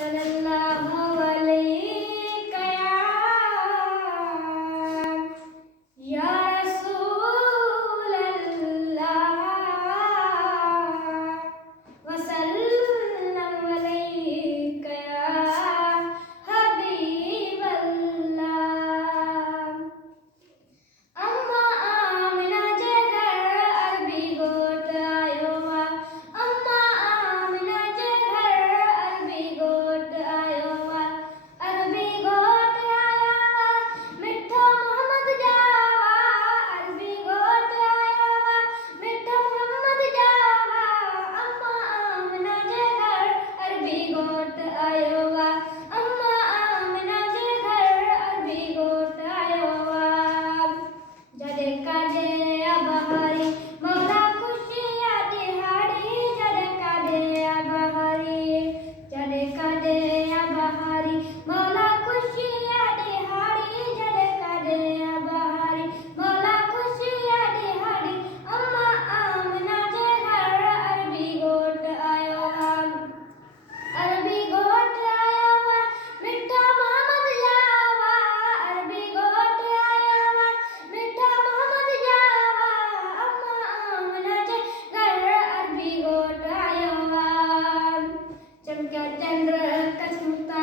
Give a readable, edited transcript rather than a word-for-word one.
सल्लल्लाहु अलैका या रसूलल्लाह वसल्लम अलैका या हबीबल्लाह। अम्मा आमिना जे घर अरबी गोट आयो वा, अम्मा आमिना जे घर अरबी गोट आयो वा, अरबी गोट आया वा मिठा मोहम्मद जावा, अरबी गोट आया वा मिठा मोहम्मद जावा। अम्मा आमिना जे घर अरबी गोट आयो वा, अम्मा आमिना जे घर अरबी गोट आयो वा। जदे कादे अबहरी मौला खुशिया दिहाड़ी, जदे कादे अबहरी, जदे कादे अबहरी मौला खुशिया दिहाड़ी, जदे कादे अबहरी मौला खुशिया दिहाड़ी। अम्मा आमिना जे घर अरबी गोट आयो वा, अरबी गोट आयो वा मिठा मोहम्मद जावा, अरबी गोट आयो वा मिठा मोहम्मद जावा। अम्मा आमिना जे घर अरबी गोट आयो वा। चमका चंद्र कसमुता